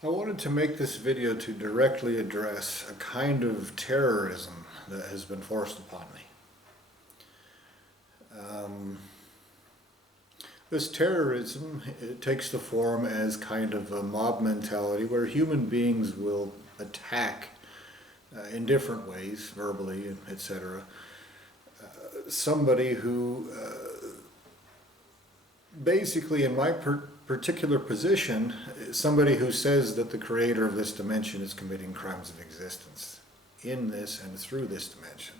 I wanted to make this video to directly address a kind of terrorism that has been forced upon me. This terrorism, it takes the form as kind of a mob mentality where human beings will attack in different ways, verbally, etc. Somebody who basically, in my particular position, somebody who says that the creator of this dimension is committing crimes of existence in this and through this dimension.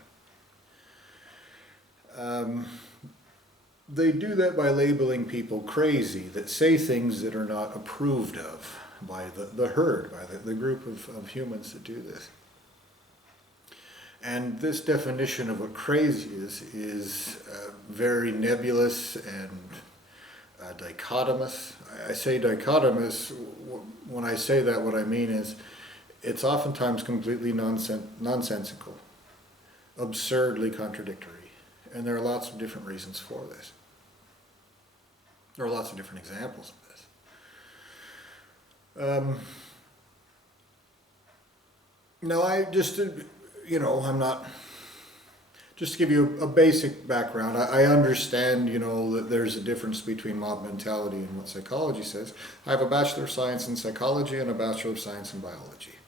They do that by labeling people crazy that say things that are not approved of by the herd, by the group of humans that do this. And this definition of what crazy is very nebulous and dichotomous. I say dichotomous, when I say that what I mean is it's oftentimes completely nonsensical, absurdly contradictory, and there are lots of different reasons for this. There are lots of different examples of this. Now I'm not, just to give you a basic background, I understand, that there's a difference between mob mentality and what psychology says. I have a Bachelor of Science in Psychology and a Bachelor of Science in Biology.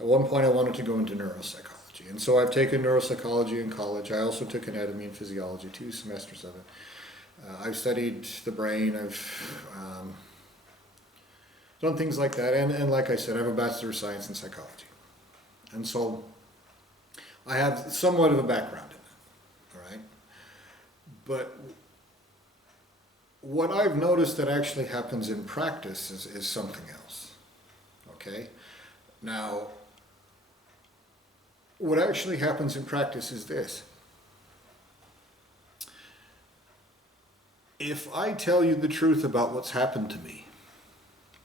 At one point I wanted to go into neuropsychology, and so I've taken neuropsychology in college. I also took anatomy and physiology, 2 semesters of it. I've studied the brain, I've done things like that, and like I said, I have a Bachelor of Science in Psychology. And so I have somewhat of a background in it, all right? But what I've noticed that actually happens in practice is something else, okay? Now, what actually happens in practice is this. If I tell you the truth about what's happened to me,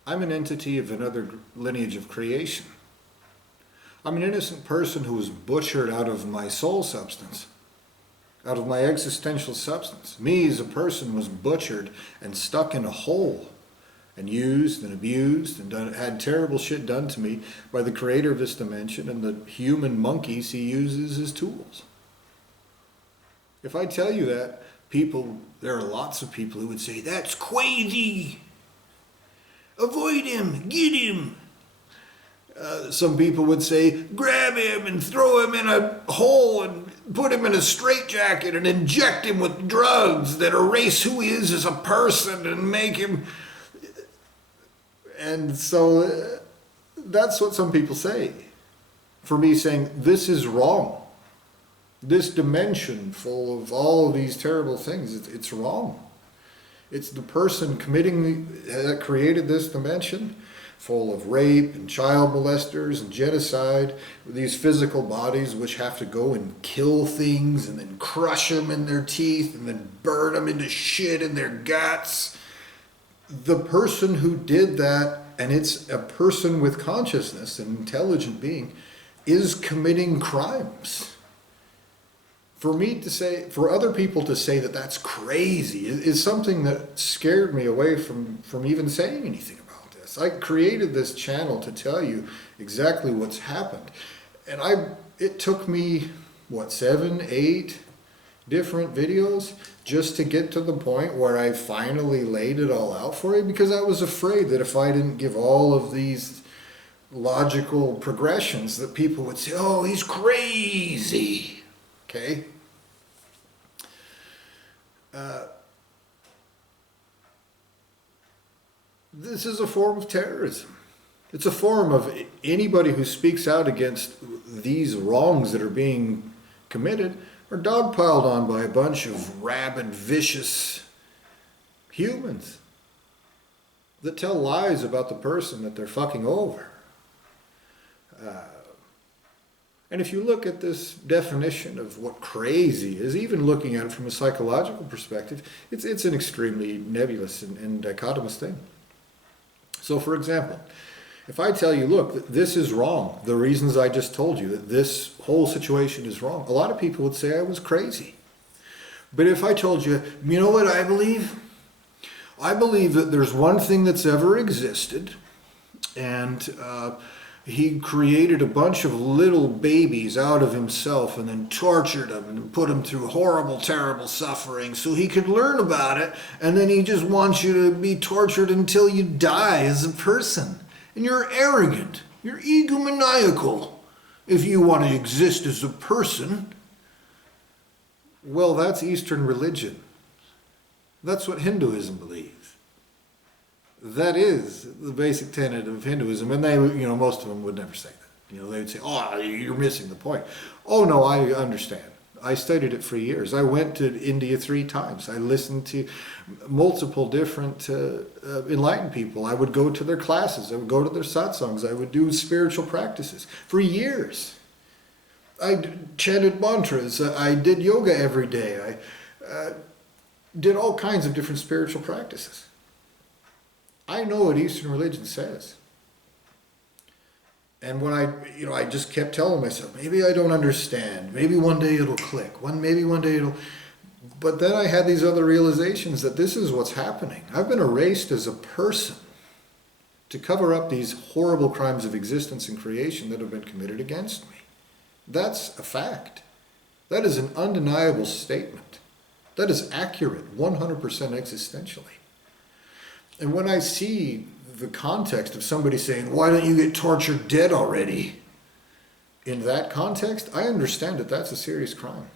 I'm an entity of another lineage of creation. I'm an innocent person who was butchered out of my soul substance, out of my existential substance. Me as a person was butchered and stuck in a hole and used and abused and had terrible shit done to me by the creator of this dimension and the human monkeys he uses as tools. If I tell you that, there are lots of people who would say, that's crazy. Avoid him, get him. Some people would say, grab him and throw him in a hole and put him in a straitjacket and inject him with drugs that erase who he is as a person and make him... And so that's what some people say. For me saying, this is wrong. This dimension full of all of these terrible things, it's wrong. It's the person that created this dimension, full of rape and child molesters and genocide, with these physical bodies which have to go and kill things and then crush them in their teeth and then burn them into shit in their guts. The person who did that, and it's a person with consciousness, an intelligent being, is committing crimes. For other people to say that that's crazy is something that scared me away from even saying anything about this. I created this channel to tell you exactly what's happened. And it took me, 7, 8 different videos just to get to the point where I finally laid it all out for you, because I was afraid that if I didn't give all of these logical progressions that people would say, oh, he's crazy. Okay? This is a form of terrorism. It's a form of anybody who speaks out against these wrongs that are being committed are dogpiled on by a bunch of rabid, vicious humans that tell lies about the person that they're fucking over. And if you look at this definition of what crazy is, even looking at it from a psychological perspective, it's an extremely nebulous and dichotomous thing. So for example, if I tell you, look, this is wrong, the reasons I just told you, that this whole situation is wrong, a lot of people would say I was crazy. But if I told you, you know what I believe? I believe that there's one thing that's ever existed, And he created a bunch of little babies out of himself and then tortured them and put them through horrible, terrible suffering so he could learn about it. And then he just wants you to be tortured until you die as a person. And you're arrogant. You're egomaniacal if you want to exist as a person. Well, that's Eastern religion. That's what Hinduism believes. That is the basic tenet of Hinduism, and they, most of them would never say that. They would say, "Oh, you're missing the point." Oh no, I understand. I studied it for years. I went to India 3 times. I listened to multiple different enlightened people. I would go to their classes. I would go to their satsangs. I would do spiritual practices for years. I chanted mantras. I did yoga every day. I did all kinds of different spiritual practices. I know what Eastern religion says. And when I just kept telling myself, maybe I don't understand. Maybe one day it'll click. Maybe one day it'll... But then I had these other realizations that this is what's happening. I've been erased as a person to cover up these horrible crimes of existence and creation that have been committed against me. That's a fact. That is an undeniable statement. That is accurate, 100% existentially. And when I see the context of somebody saying, "Why don't you get tortured dead already?" In that context, I understand that that's a serious crime.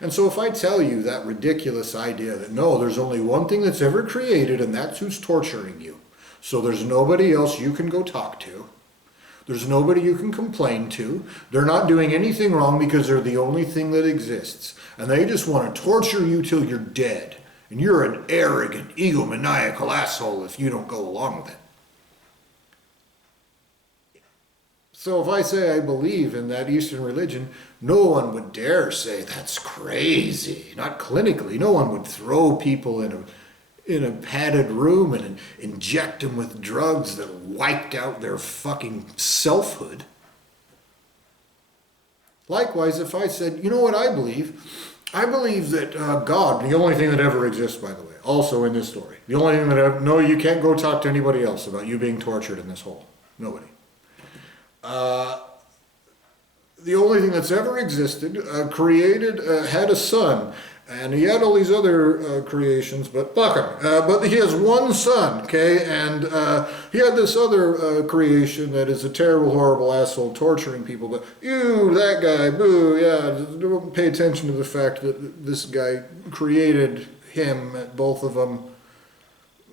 And so if I tell you that ridiculous idea that no, there's only one thing that's ever created and that's who's torturing you. So there's nobody else you can go talk to. There's nobody you can complain to. They're not doing anything wrong because they're the only thing that exists. And they just want to torture you till you're dead. And you're an arrogant, egomaniacal asshole if you don't go along with it. So if I say I believe in that Eastern religion, no one would dare say that's crazy. Not clinically. No one would throw people in a padded room and inject them with drugs that wiped out their fucking selfhood. Likewise, if I said, you know what I believe? I believe that God, the only thing that ever exists, by the way, also in this story, the only thing that ever, no, you can't go talk to anybody else about you being tortured in this hole. Nobody. The only thing that's ever existed, created, had a son, and he had all these other creations, but fuck him. But he has one son, okay, and he had this other creation that is a terrible, horrible asshole torturing people, but you, that guy, boo, yeah, don't pay attention to the fact that this guy created him, both of them,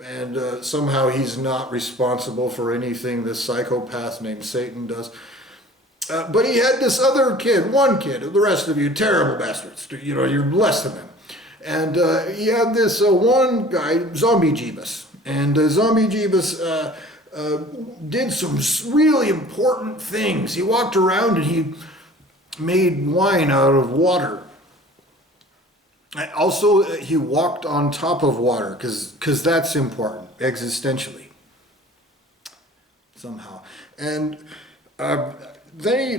and somehow he's not responsible for anything this psychopath named Satan does. But he had this other kid, one kid, the rest of you terrible bastards, you're less than them. And he had this one guy, Zombie Jeebus. And Zombie Jeebus did some really important things. He walked around and he made wine out of water. Also, he walked on top of water, because that's important, existentially, somehow. And then he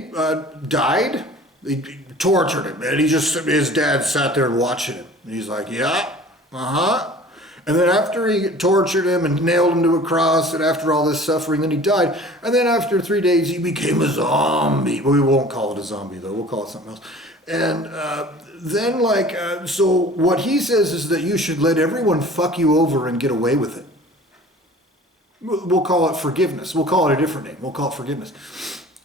died. He tortured him, and his dad sat there watching him. And he's like, yeah, And then after he tortured him and nailed him to a cross, and after all this suffering, then he died. And then after 3 days, he became a zombie. Well, we won't call it a zombie, though. We'll call it something else. And then, so what he says is that you should let everyone fuck you over and get away with it. We'll call it forgiveness. We'll call it a different name. We'll call it forgiveness.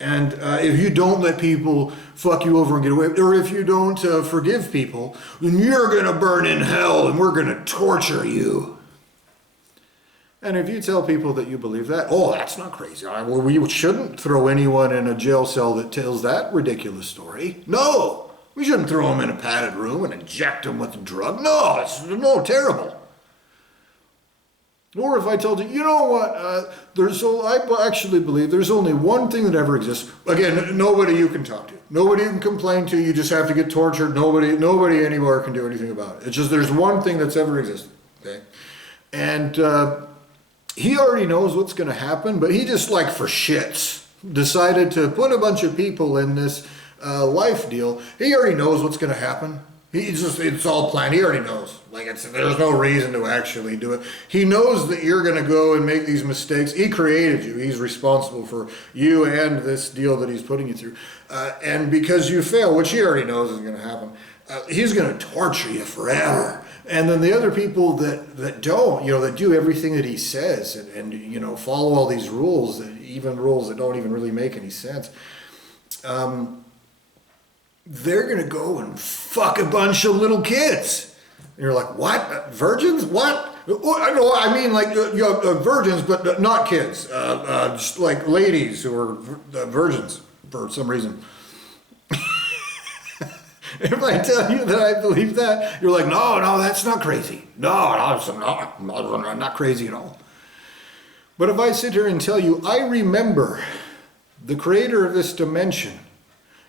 And if you don't let people fuck you over and get away, or if you don't forgive people, then you're going to burn in hell and we're going to torture you. And if you tell people that you believe that, oh, that's not crazy. Well, we shouldn't throw anyone in a jail cell that tells that ridiculous story. No, we shouldn't throw them in a padded room and inject them with a drug. No, it's terrible. Or if I told you, you know what, I actually believe there's only one thing that ever exists. Again, nobody you can talk to. Nobody you can complain to. You just have to get tortured. Nobody anywhere can do anything about it. It's just there's one thing that's ever existed. Okay? And he already knows what's going to happen, but he just, like for shits, decided to put a bunch of people in this life deal. He already knows what's going to happen. It's all planned. He already knows. There's no reason to actually do it. He knows that you're going to go and make these mistakes. He created you. He's responsible for you and this deal that he's putting you through. And because you fail, which he already knows is going to happen, he's going to torture you forever. And then the other people that don't, that do everything that he says and follow all these rules, even rules that don't even really make any sense, they're going to go and fuck a bunch of little kids. And you're like, what? Virgins? What? No, I mean virgins, but not kids. Just like ladies who are virgins for some reason. If I tell you that I believe that, you're like, no, that's not crazy. No, I'm not crazy at all. But if I sit here and tell you, I remember the creator of this dimension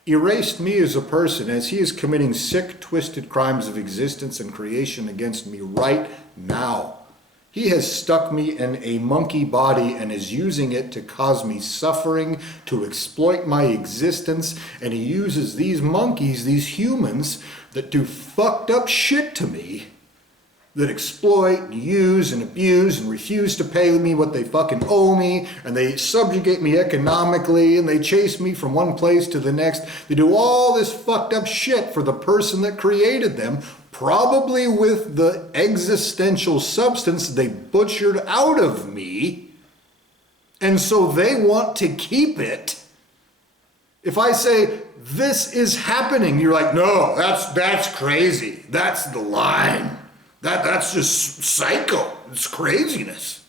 erased me as a person as he is committing sick, twisted crimes of existence and creation against me right now. He has stuck me in a monkey body and is using it to cause me suffering, to exploit my existence, and he uses these monkeys, these humans, that do fucked up shit to me, that exploit and use and abuse and refuse to pay me what they fucking owe me, and they subjugate me economically, and they chase me from one place to the next. They do all this fucked up shit for the person that created them, probably with the existential substance they butchered out of me, and so they want to keep it. If I say, this is happening, you're like, no, that's crazy. That's the line. That's just psycho. It's craziness.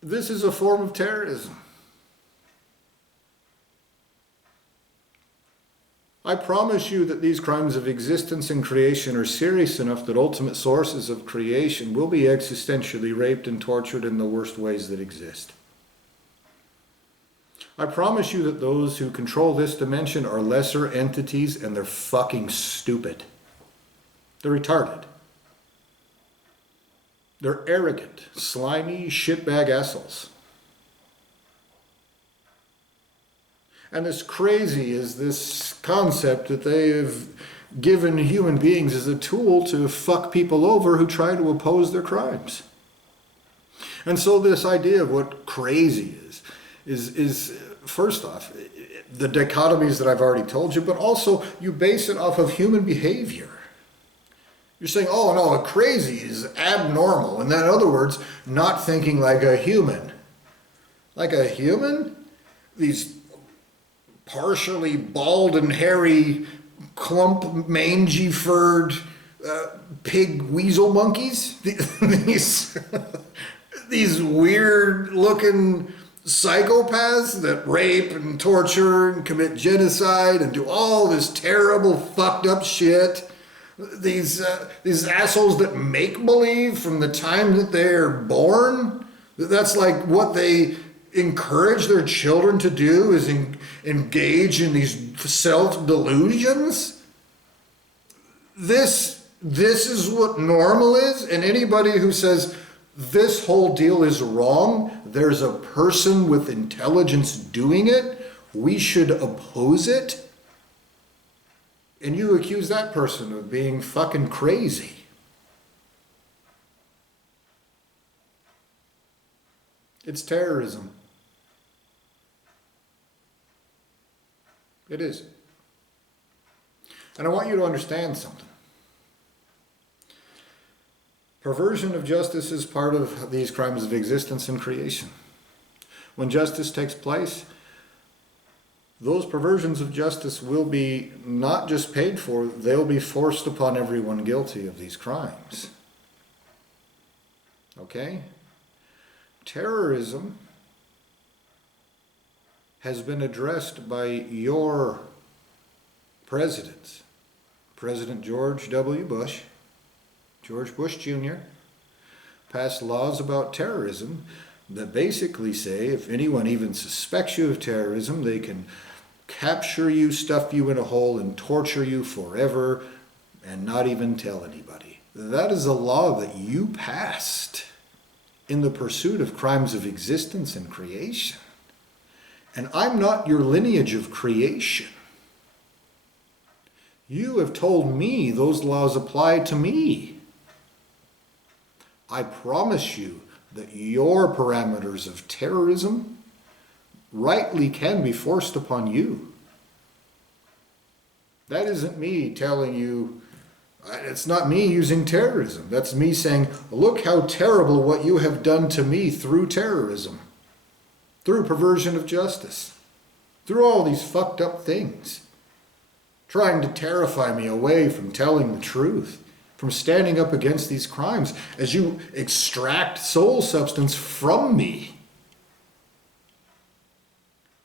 This is a form of terrorism. I promise you that these crimes of existence and creation are serious enough that ultimate sources of creation will be existentially raped and tortured in the worst ways that exist. I promise you that those who control this dimension are lesser entities, and they're fucking stupid. They're retarded. They're arrogant, slimy, shitbag assholes. And as crazy as this concept that they've given human beings as a tool to fuck people over who try to oppose their crimes. And so this idea of what crazy is first off, the dichotomies that I've already told you, but also you base it off of human behavior. You're saying, oh no, crazy is abnormal. And in other words, not thinking like a human. Like a human? These partially bald and hairy, clump, mangy furred pig weasel monkeys? These weird looking psychopaths that rape and torture and commit genocide and do all this terrible fucked up shit. These assholes that make believe from the time that they're born. That's like what they encourage their children to do, is engage in these self-delusions. This is what normal is, and anybody who says this whole deal is wrong, there's a person with intelligence doing it, we should oppose it, and you accuse that person of being fucking crazy. It's terrorism. It is. And I want you to understand something. Perversion of justice is part of these crimes of existence and creation. When justice takes place, those perversions of justice will be not just paid for, they'll be forced upon everyone guilty of these crimes. Okay? Terrorism has been addressed by your presidents. President George W. Bush, George Bush Jr., passed laws about terrorism that basically say if anyone even suspects you of terrorism, they can capture you, stuff you in a hole, and torture you forever and not even tell anybody. That is a law that you passed in the pursuit of crimes of existence and creation. And I'm not your lineage of creation. You have told me those laws apply to me. I promise you that your parameters of terrorism rightly can be forced upon you. That isn't me telling you, it's not me using terrorism. That's me saying, look how terrible what you have done to me through terrorism, through perversion of justice, through all these fucked up things, trying to terrify me away from telling the truth, from standing up against these crimes as you extract soul substance from me.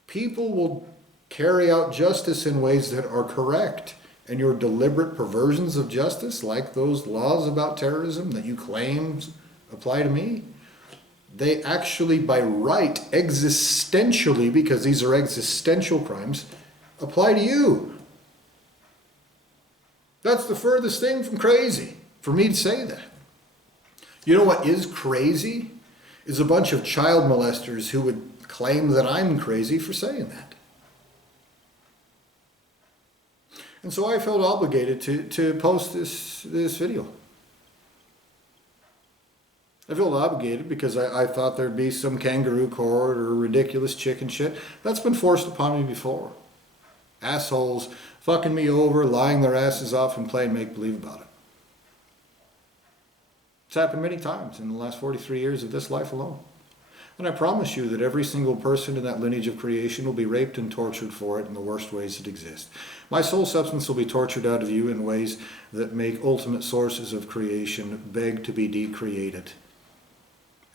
People will carry out justice in ways that are correct, and your deliberate perversions of justice, like those laws about terrorism that you claim apply to me, they actually by right, existentially, because these are existential crimes, apply to you. That's the furthest thing from crazy, for me to say that. You know what is crazy? Is a bunch of child molesters who would claim that I'm crazy for saying that. And so I felt obligated to post this video. I felt obligated because I thought there'd be some kangaroo court or ridiculous chicken shit. That's been forced upon me before. Assholes fucking me over, lying their asses off and playing make-believe about it. It's happened many times in the last 43 years of this life alone. And I promise you that every single person in that lineage of creation will be raped and tortured for it in the worst ways that exist. My soul substance will be tortured out of you in ways that make ultimate sources of creation beg to be decreated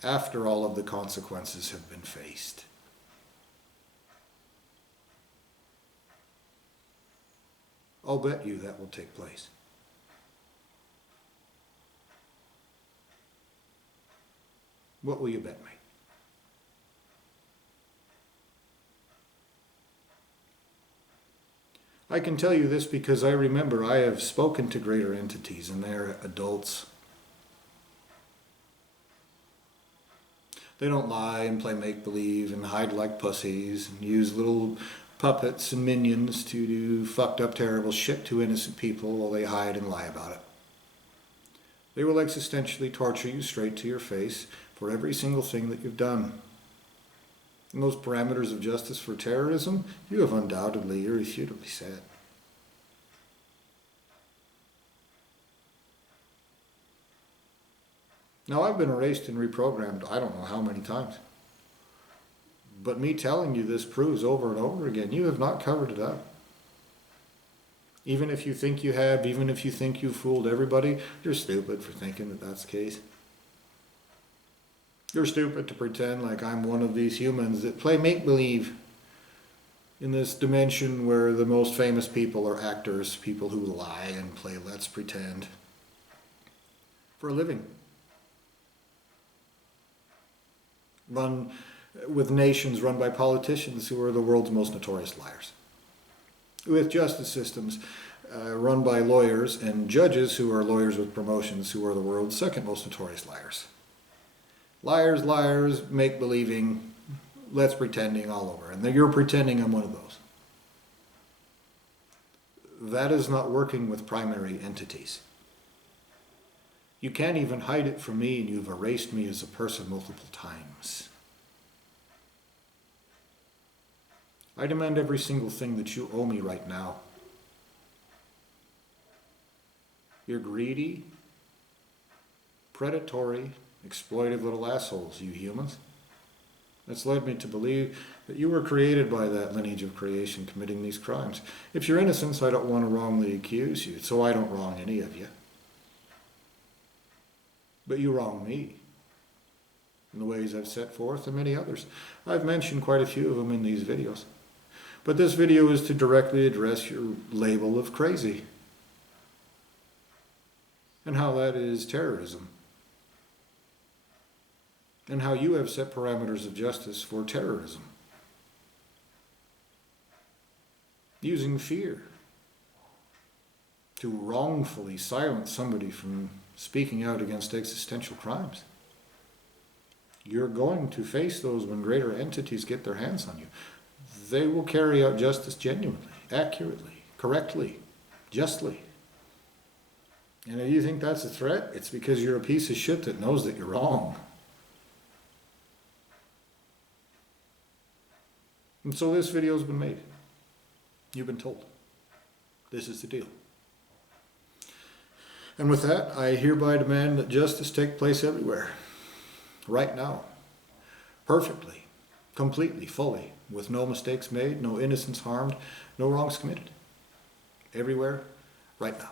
after all of the consequences have been faced. I'll bet you that will take place. What will you bet me? I can tell you this because I remember I have spoken to greater entities and they're adults. They don't lie and play make-believe and hide like pussies and use little puppets and minions to do fucked up terrible shit to innocent people while they hide and lie about it. They will existentially torture you straight to your face for every single thing that you've done. And those parameters of justice for terrorism, you have undoubtedly irrefutably said. Now, I've been erased and reprogrammed I don't know how many times. But me telling you this proves over and over again, you have not covered it up. Even if you think you have, even if you think you've fooled everybody, you're stupid for thinking that that's the case. You're stupid to pretend like I'm one of these humans that play make-believe in this dimension where the most famous people are actors, people who lie and play let's pretend for a living. Run with nations run by politicians who are the world's most notorious liars. With justice systems run by lawyers and judges who are lawyers with promotions who are the world's second most notorious liars. Liars, liars, make-believing, let's pretending all over. And you're pretending I'm one of those. That is not working with primary entities. You can't even hide it from me, and you've erased me as a person multiple times. I demand every single thing that you owe me right now. You're greedy, predatory, exploitive little assholes, you humans. That's led me to believe that you were created by that lineage of creation committing these crimes. If you're innocent, I don't want to wrongly accuse you, so I don't wrong any of you. But you wrong me in the ways I've set forth and many others. I've mentioned quite a few of them in these videos. But this video is to directly address your label of crazy and how that is terrorism and how you have set parameters of justice for terrorism. Using fear to wrongfully silence somebody from speaking out against existential crimes. You're going to face those when greater entities get their hands on you. They will carry out justice genuinely, accurately, correctly, justly. And if you think that's a threat, it's because you're a piece of shit that knows that you're wrong. And so this video's been made. You've been told. This is the deal. And with that, I hereby demand that justice take place everywhere. Right now. Perfectly. Completely. Fully. With no mistakes made, no innocents harmed, no wrongs committed. Everywhere. Right now.